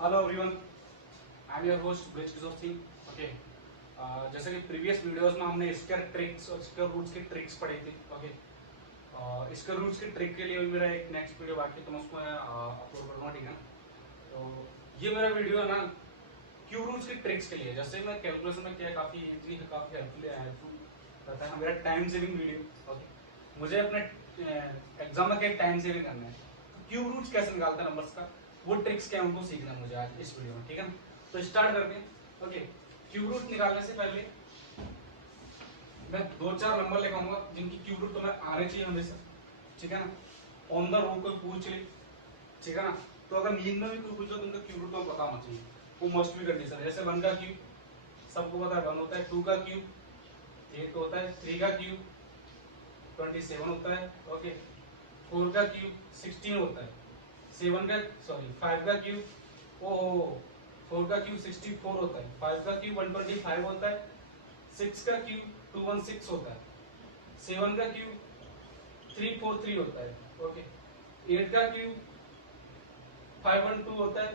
Hello everyone, I am your host Brij Kishore Singh. Okay, जैसे कि previous videos में हमने स्क्वायर ट्रिक्स और स्क्वायर रूट्स की ट्रिक्स पढ़ी थी। ओके, स्क्वायर रूट्स की ट्रिक के लिए भी मेरा एक नेक्स्ट वीडियो बाकी, तो मैं उसको अपलोड करूँगा, ठीक है ना। तो ये मेरा वीडियो है ना क्यूब रूट्स की ट्रिक्स के लिए। जैसे मैं कैलकुलेशन में किया, काफ़ी इजी है, काफ़ी हेल्पफुल रहता है ना, मेरा टाइम सेविंग वीडियो। ओके, मुझे अपने एग्जाम में क्या टाइम सेविंग करना है, तो क्यूब रूट्स कैसे निकालते हैं नंबर्स का, वो ट्रिक्स क्या है उनको सीखना है मुझे आज इस वीडियो में, ठीक है ना। तो स्टार्ट करते हैं। ओके, क्यूब रूट निकालने से पहले मैं दो चार नंबर लेकर आऊंगा जिनकी क्यूब रूट तुम्हें आने चाहिए हमेशा, ठीक है ना। ऑन द रोड कोई पूछ ले, ठीक है ना, तो अगर नींद में भी कोई पूछो तुमको क्यूब रूट तुम्हें पता होना चाहिए, वो मस्ट भी कंडीशन है। जैसे 1 का क्यूब सबको पता है 1 होता है, 2 का क्यूब 8 होता है, 3 का क्यूब 27 होता है, ओके, 4 का क्यूब 16 होता है, 5 का क्यूब ओ 4 का क्यूब 64 होता है, 5 का क्यूब 125 होता है, 6 का क्यूब 216 होता है, 7 का क्यूब 343 होता है, ओके, 8 का क्यूब 512 होता है,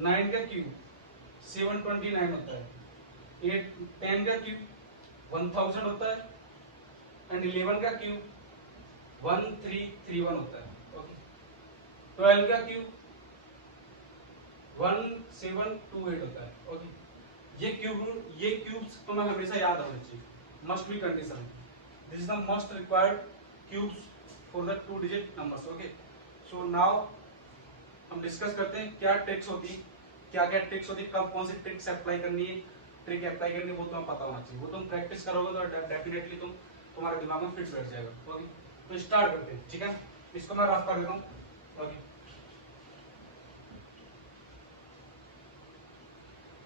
9 का क्यूब 729 होता है, 10 का क्यूब 1000 होता है, एंड 11 का क्यूब 1331 होता है, ओके, 12 का क्यूब 1728 होता है, ओके। ये क्यूब्स तुम्हें हमेशा याद रखना चाहिए, must be condition. This is the must required cubes for the 2 digit numbers, okay. So now हम डिस्कस करते हैं क्या ट्रिक्स होती है, क्या क्या ट्रिक्स होती है, कब कौन सी ट्रिक्स अप्लाई करनी है, ट्रिक अप्लाई करनी है वो तुम्हें पता होना चाहिए। वो तुम प्रैक्टिस करोगे तो डेफिनेटली तुम्हारे दिमाग में फिट बैठ जाएगा, ओके। तो स्टार्ट करते हैं, ठीक है। इसको मैं रफ कर देता हूँ, ओके।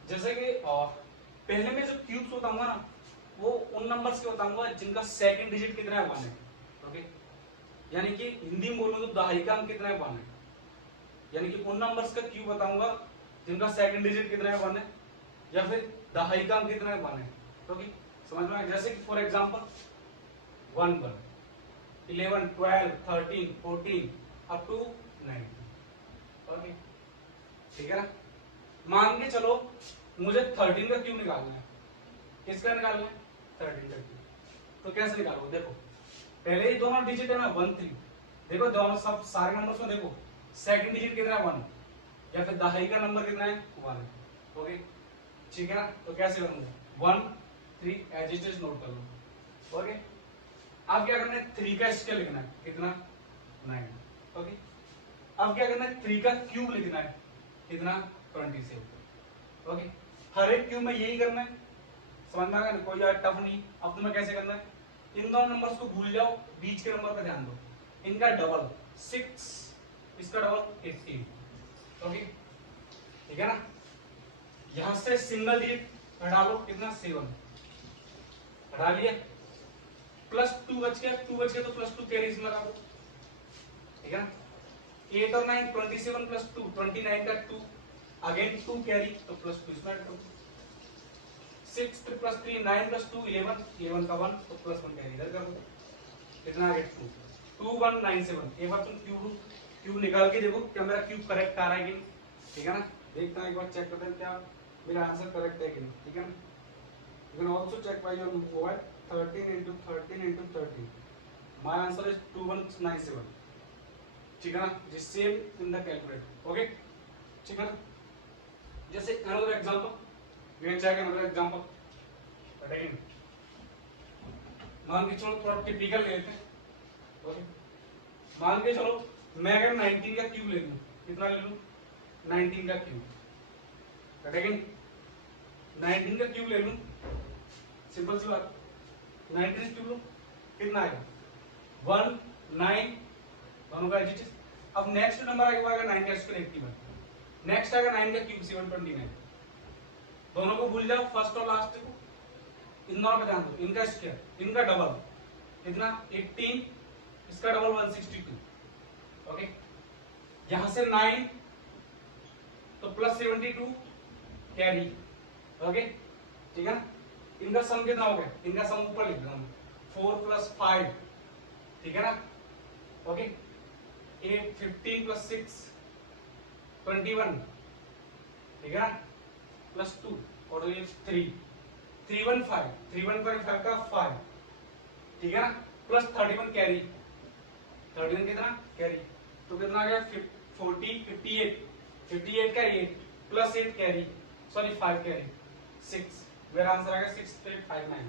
जैसे कि पहले में जो क्यूब्स बताऊंगा ना, वो उन नंबर्स के बताऊंगा जिनका सेकंड डिजिट कितना है 1 है, ओके। यानी कि हिंदी में बोलूं तो दहाई का अंक कितना है 1 है, यानी कि उन नंबर्स का क्यूब बताऊंगा जिनका सेकंड डिजिट कितना है 1 है, या फिर दहाई का अंक कितना है 1 है, ओके। समझ में आया? जैसे कि for example 1 1 11 12 13 14 up to 19, okay, ठीक है ना। मान के चलो मुझे 13 का क्यूब निकालना है। किसका निकालना है? 13 का क्यूब। तो कैसे निकालो? देखो पहले ही दोनों डिजिट है ना 1 3, देखो दोनों सब सारे नंबर्स में देखो सेकंड डिजिट कितना है 1, या फिर दहाई का नंबर कितना है 1 है, ओके, ठीक है ना। तो कैसे करूंगा 1 3 एज इट इज नोट कर लो, ओके। अब क्या करना है 3 का स्क्वायर लिखना है, कितना 9, ओके। अब क्या करना है 3 का क्यूब लिखना है, कितना 27, ओके। हर एक क्यूब में यही करना है, समझ में आ गया? कोई टफ नहीं। अब तुम्हें कैसे करना है, इन दोनों नंबर्स को भूल जाओ, बीच के नंबर पे ध्यान दो। इनका डबल 6, इसका डबल 18, ओके, ठीक है ना। यहां से सिंगल डिजिट हटा लो, कितना 7 हटा लिया, +2 बच गया, 2 बच गया तो +2 कैरी इसमें लगा दो, ठीक है ना। 8 और 9 27 + 2 29 का 2, अगेन 2 कैरी तो +2 इसमें ऐड करो, 6 + 3 9 + 2 11 11 का 1 तो +1 कैरी इधर कर दो, कितना आ गया 2 2197। एक बार तुम क्यूब निकाल के देखो क्या मेरा क्यूब करेक्ट आ रहा है कि नहीं, ठीक है ना। देखते हैं एक बार, चेक करते हैं क्या मेरा आंसर करेक्ट है कि नहीं, ठीक है ना। You can also check by your mobile 13 × 13 × 13, my answer is 2197, ठीक है ना। जिस same in the calculator, okay, ठीक है ना। जैसे another example, we can check another example again. मान के चलो थोड़ा टिपिकल लेते हैं, ओके। मान के चलो मैं अगर 19 का क्यूब ले लूं, कितना ले लूं 19 का क्यूब, अगेन 19 का क्यूब ले लूं, सिंपल सी बात, 19 क्यूब लो, कितना आएगा 1 9, दोनों का एडिट। अब नेक्स्ट नंबर आएगा 9 का स्क्वायर 81, नेक्स्ट आएगा 9 का क्यूब 729, दोनों को भूल जाओ, फर्स्ट और लास्ट को, इन दोनों पे ध्यान दो, इनका स्क्वायर, इनका डबल कितना 18, इसका डबल 162, ओके। यहां से 9 तो +72 कैरी, ओके, ठीक है ना। इनका सम कितना हो गया, इनका सम ऊपर लिख देना 4 + 5, ठीक है ना, ओके। 8 15 + 6 21, ठीक है ना, प्लस 2 और ये 3, 315, 315 का 5, ठीक है ना, प्लस 31 कैरी, 31 कितना कैरी, तो कितना आ गया 40, 58, 58 का 8 प्लस 8 कैरी, सॉरी 5 कैरी, 6, मेरा आंसर आ गया 6859।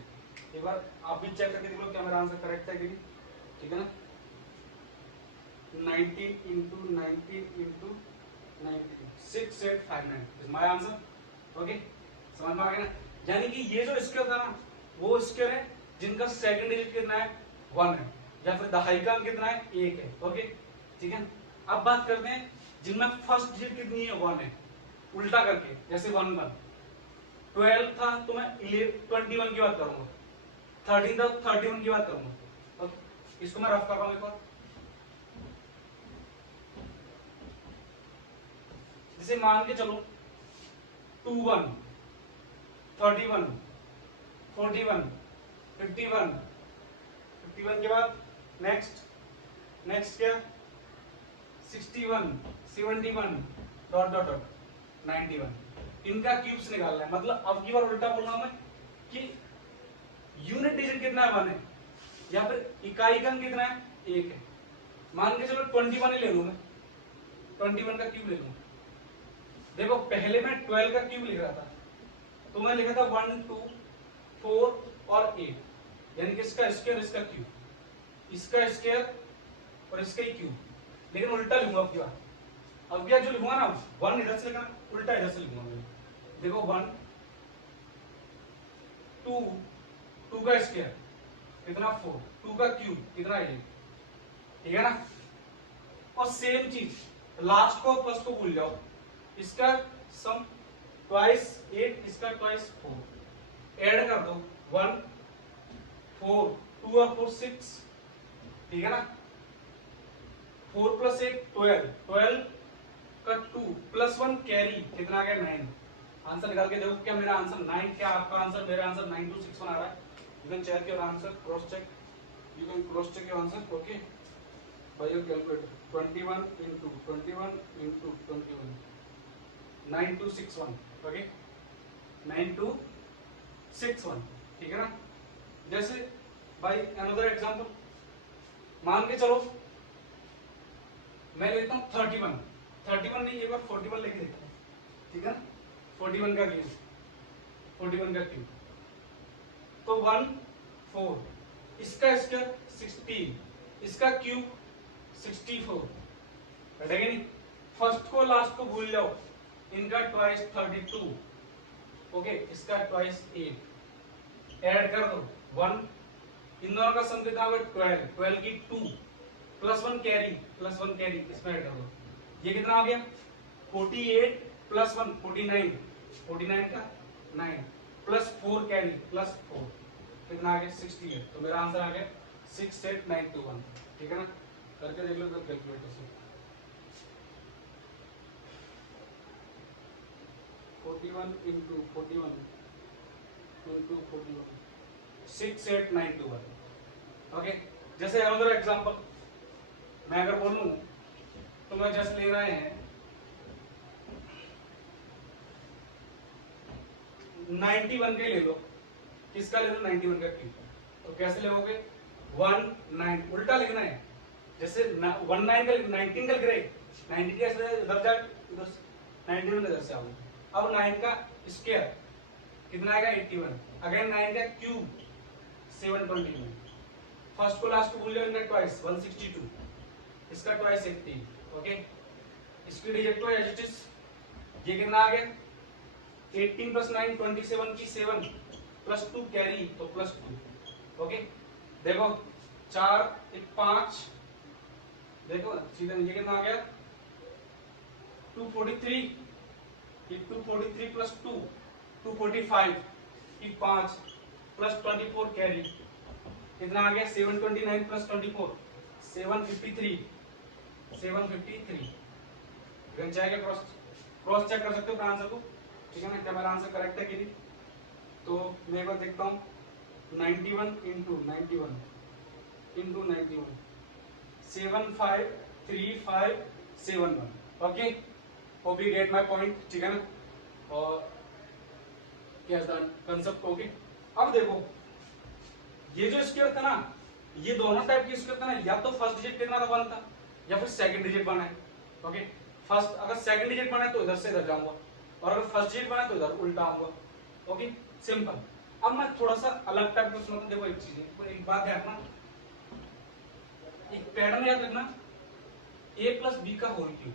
एक बार आप भी चेक करके देख लो क्या मेरा आंसर करेक्ट है कि नहीं, ठीक है ना। 19 into 19 into 19, 6859 is my answer. Okay, समझ में आ गया ना। यानी कि ये जो स्क्वायर था ना वो स्क्वायर है जिनका सेकंड डिजिट कितना है 1 है, या फिर दहाई का अंक कितना है 1 है। ओके, ठीक है। अब बात करते हैं जिनमें फर्स्ट डिजिट कितनी है 1 है, उल्टा करके, जैसे 1 1 12 था तो मैं 21 की बात करूंगा, 13 था 31 की बात करूंगा। ओके, इसको मैं रफ कर रहा हूं एक बार। जैसे मान के चलो 21, 31, 41, 51, 51 के बाद नेक्स्ट क्या 61, 71 डॉट डॉट डॉट 91, इनका क्यूब्स निकालना है। मतलब अब की बार उल्टा बोल रहा हूं मैं कि यूनिट डिजिट कितना है 1 है, या फिर इकाई का अंक कितना है 1 है। मान के चलो 21 ही ले लूं मैं, 21 का क्यूब ले लूं। देखो पहले मैं 12 का क्यूब लिख रहा था, तो मैं लिखा था 1 2 4 और 8, यानी कि इसका स्क्वायर इसका क्यूब, इसका स्क्वायर और इसका ही क्यूब, लेकिन उल्टा लिखूंगा अब की बार। अब क्या जो लिखूंगा ना 1 इधर से लिखना, उल्टा इधर से लिखूंगा। देखो 1 2, 2 का स्क्वायर कितना 4, 2 का क्यूब कितना 8, ठीक है ना। और सेम चीज लास्ट को फर्स्ट को भूल जाओ, इसका सम ट्वाइस 8, इसका ट्वाइस 4, ऐड कर दो 1 4, 2 और 4 6, ठीक है ना। 4 प्लस 8 12, 12 का 2 प्लस 1 कैरी कितना आ गया 9। आंसर निकाल के देखो क्या मेरा आंसर 9, क्या आपका आंसर, मेरा आंसर 9261 आ रहा है। You can check your answer, cross check, you can cross check your answer. Okay, by your calculator 21 into 21 into 21, 9261। Okay, 9261, ठीक है ना। जैसे बाय अनदर एग्जांपल, मान के चलो मैं लेता हूं 31, 31 नहीं एक बार 41 लेके देखता हूं, ठीक है ना। 41 का क्यूब, 41 का क्यूब तो 1 4, इसका स्क्वायर 16, इसका क्यूब 64, बैठेगा नहीं। फर्स्ट को लास्ट को भूल जाओ, इनका ट्वाइस 32, ओके, इसका ट्वाइस 8, ऐड कर दो 1, इन दोनों का सम कितना होगा 12, 12 की 2 प्लस 1 कैरी, प्लस 1 कैरी इसमें ऐड कर दो, ये कितना आ गया 48 प्लस 1 49, 49 का 9 प्लस 4 कैरी प्लस 4 कितना आ गया 68। तो मेरा आंसर आ गया 68921, ठीक है ना। करके देख लो कैलकुलेटर से। 41 into 41 into 41, 68921। ओके, जैसे अनदर एग्जांपल मैं अगर बोलूं तो मैं जस्ट ले रहे हैं 91 के ले लो, किसका ले लो 91 का क्यूब, तो कैसे लोगे 19, उल्टा लिखना है। जैसे 19 का 19 का लिख रहे 90 कैसे इधर जाए, इधर 91 इधर से आओ। अब 9 का स्क्वायर कितना आएगा 81, अगेन 9 का क्यूब 729, फर्स्ट को लास्ट को भूल जाओ, इनका ट्वाइस 162, इसका ट्वाइस 80, ओके। इसकी डिजिट को एज इट इज, ये कितना आ गया 18 प्लस 9 27 की 7 प्लस 2 कैरी तो प्लस 2, ओके। देखो 4 1 5, देखो सीधा ये कितना आ गया 243, ये 243 प्लस 2 245 की 5 प्लस 24 कैरी कितना आ गया 729 प्लस 24 753, 753। जाएगा क्रॉस चेक कर सकते हो आंसर को, ठीक है ना, क्या मेरा आंसर करेक्ट है कि नहीं। तो मैं एक बार देखता हूँ 91 into 91 into 91, 753571, okay, hope you get my point, ठीक है ना। और क्या कंसेप्ट। ओके, अब देखो ये जो स्क्वायर था ना, ये दोनों टाइप के स्क्वायर था ना, या तो फर्स्ट डिजिट कितना था 1 था, या फिर सेकंड डिजिट 1 है। ओके, फर्स्ट अगर सेकंड डिजिट 1 है तो इधर से इधर जाऊंगा, और अगर फर्स्ट डिजिट 1 है तो इधर उल्टा आऊंगा। Okay, simple. अब मैं थोड़ा सा अलग टाइप का सुनाता हूं। देखो एक चीज है, एक बात ध्यान रखना, एक पैटर्न याद रखना, a प्लस बी का होल क्यूब।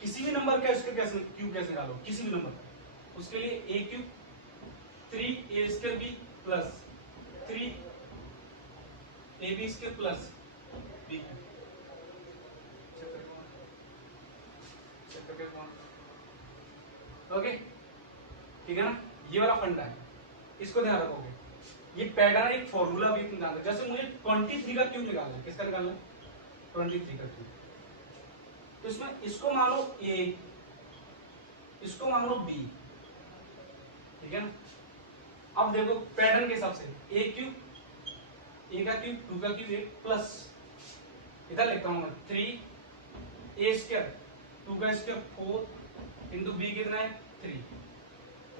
किसी भी नंबर का इसका कैसे क्यूब कैसे निकालो, किसी भी नंबर का, उसके लिए a cube 3a square B plus 3ab square plus b cube. Okay, ठीक है ना, ये वाला फंडा है, इसको ध्यान रखोगे। ये पैटर्न एक फॉर्मूला भी निकालना, जैसे मुझे 23 का क्यूब निकालना है, किसका निकालना है 23 का क्यूब, तो इसमें इसको मानो a, इसको मानो b, ठीक है ना। अब देखो पैटर्न के हिसाब से a क्यूब, a का क्यूब 2 का क्यूब 8 प्लस इधर लिखता हूं मैं 3a स्क्वायर 2 का स्क्वायर 4 इंटू b कितना है 3,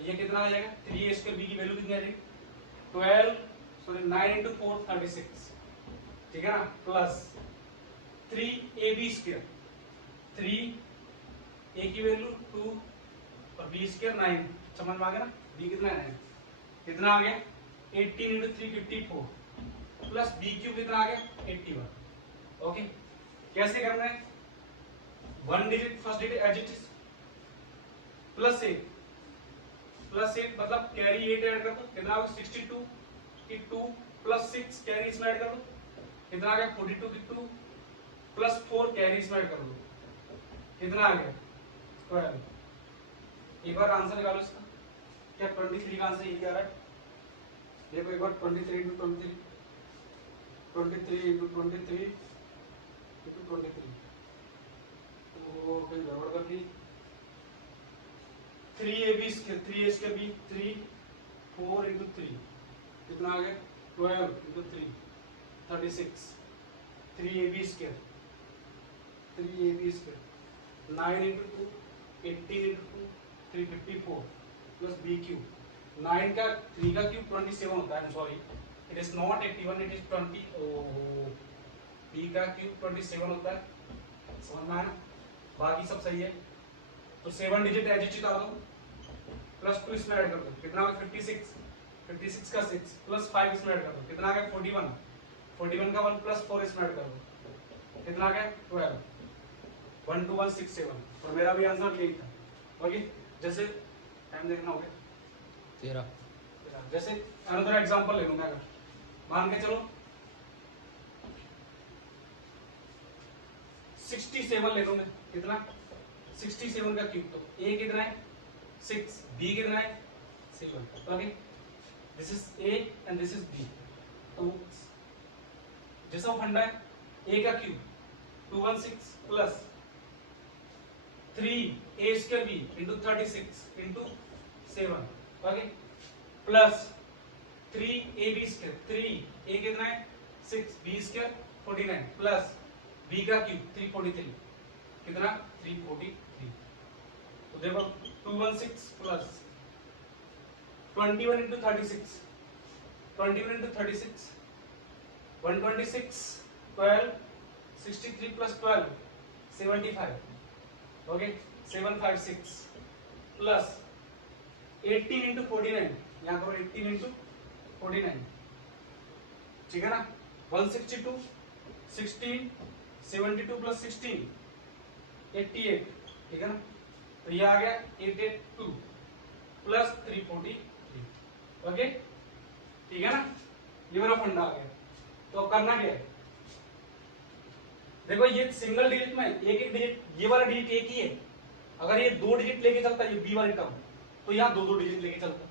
ये कितना आ जाएगा 3a स्क्वायर b की वैल्यू कितनी आ जाएगी 12 सॉरी 9 इंटू 4 36, ठीक है ना, प्लस 3ab स्क्वायर 3a की वैल्यू 2 और b स्क्वायर 9, समझ में आ गया ना, b कितना है 9, कितना आ गया 18 इंटू 3 54 प्लस b क्यूब कितना आ गया 81। ओके, कैसे करना है, 1 digit first digit as it is plus 8 मतलब कैरी 8 ऐड कर दो, कितना आ गया 62 की 2 प्लस 6 कैरी इसमें ऐड कर दो, कितना आ गया 42 की 2 प्लस 4 कैरी इसमें ऐड कर दो, कितना आ गया 12। एक बार आंसर निकालो इसका, क्या 23 का आंसर यही आ रहा है, देखो एक बार 23 इंटू 23 इंटू 23 इंटू 23, तो कोई गड़बड़ कर दी, 3ab स्क्वायर 3a स्क्वायर भी 3 4 इंटू 3 कितना आ गया 12 into 3 36, 3ab square 9 into 2 18 into 2 354 plus b cube, 9 का 3 का क्यूब 27 होता है, sorry it is not 81 it is 20, b का क्यूब 27 होता है, समझ में आया ना, बाकी सब सही है। तो 7 डिजिट एज इट इज डाल दो, प्लस 2 इसमें ऐड कर दो, कितना आ गया 56 का 6 प्लस 5 इसमें ऐड कर दो, कितना आ गया 41 का 1 प्लस 4 इसमें ऐड कर दो, कितना आ गया 12, 12167, और मेरा भी आंसर यही था। ओके, जैसे टाइम देखना हो गया 13, जैसे अनदर एग्जांपल ले लूंगा, अगर मान के चलो 67 ले लूंगा, कितना 67 का क्यूब, तो a कितना है 6, b कितना है 7। Okay, this is a and this is b, तो जैसा फंडा है a का cube 216 plus 3a square b into 36 into 7, okay, plus 3ab square 3a कितना है 6 b स्क्वायर 49 प्लस b का क्यूब 343, कितना 343, तो देखो 216 plus 21 into 36 126 12 63 plus 12 75, okay 756 plus 18 into 49, यहाँ करो 18 इंटू 49, ठीक है ना, 162 16 72 प्लस 16 88, ठीक है ना, तो ये आ गया 882 प्लस 343। ओके, ठीक है ना, ये मेरा फंडा आ गया। तो अब करना क्या है, देखो ये सिंगल डिजिट में एक डिजिट, ये वाला डिजिट एक ही है, अगर ये 2 डिजिट लेके चलता है ये बी वाली टर्म, तो यहाँ 2 डिजिट लेके चलता,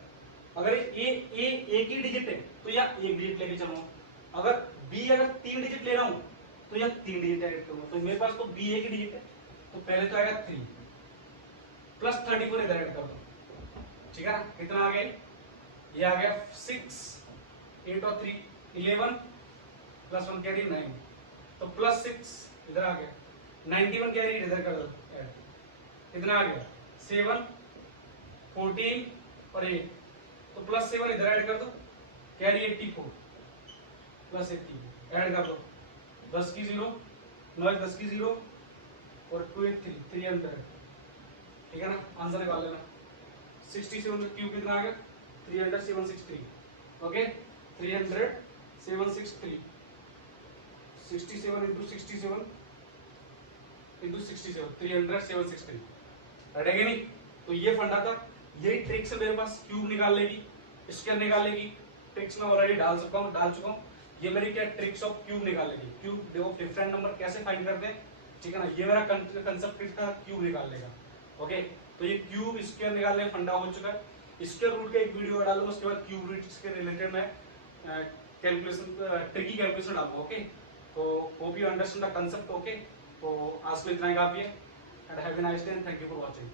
अगर ये एक ही डिजिट है तो यहाँ 1 डिजिट लेके चलूंगा, अगर बी अगर 3 डिजिट ले रहा हूं तो यहाँ 3 डिजिट ऐड करूंगा, तो मेरे पास तो बी एक ही डिजिट है, तो पहले तो आएगा 3 प्लस 34 इधर ऐड कर दो, ठीक है ना, कितना आ गया, ये आ गया 6 8 और 3 11 प्लस 1 कैरी 9, तो प्लस 6 इधर आ गया 91 कैरी इधर कर दो ऐड, कितना आ गया 7 14 और 8, तो +7 इधर ऐड कर दो, कैरी 84 +80 ऐड कर दो, 10 की 0 9 10 की 0 और 283 300, ठीक है ना, आंसर निकाल लेना। 67 का क्यूब कितना आ गया 300 763, ओके 300 763, 67 इंटू 67 इंटू 67 300 763, रहेगी नहीं। तो ये फंडा था, यही ट्रिक्स है मेरे पास क्यूब निकालने की, स्क्वायर निकालने की ट्रिक्स में ऑलरेडी डाल चुका हूँ। ये मेरी क्या ट्रिक्स ऑफ क्यूब निकालने की, क्यूब ऑफ डिफरेंट नंबर कैसे फाइंड करते हैं, ठीक है ना, ये मेरा कंसेप्ट था क्यूब निकालने का। ओके, तो ये क्यूब स्क्वायर निकालने का फंडा हो चुका है। स्क्वायर रूट का एक वीडियो डालूंगा, उसके बाद क्यूब रूट के रिलेटेड मैं कैलकुलेशन ट्रिकी कैलकुलेशन डालूंगा। ओके, तो hope you understand the concept. Okay, तो आज के लिए इतना ही काफी है, and have a nice day and thank you for watching.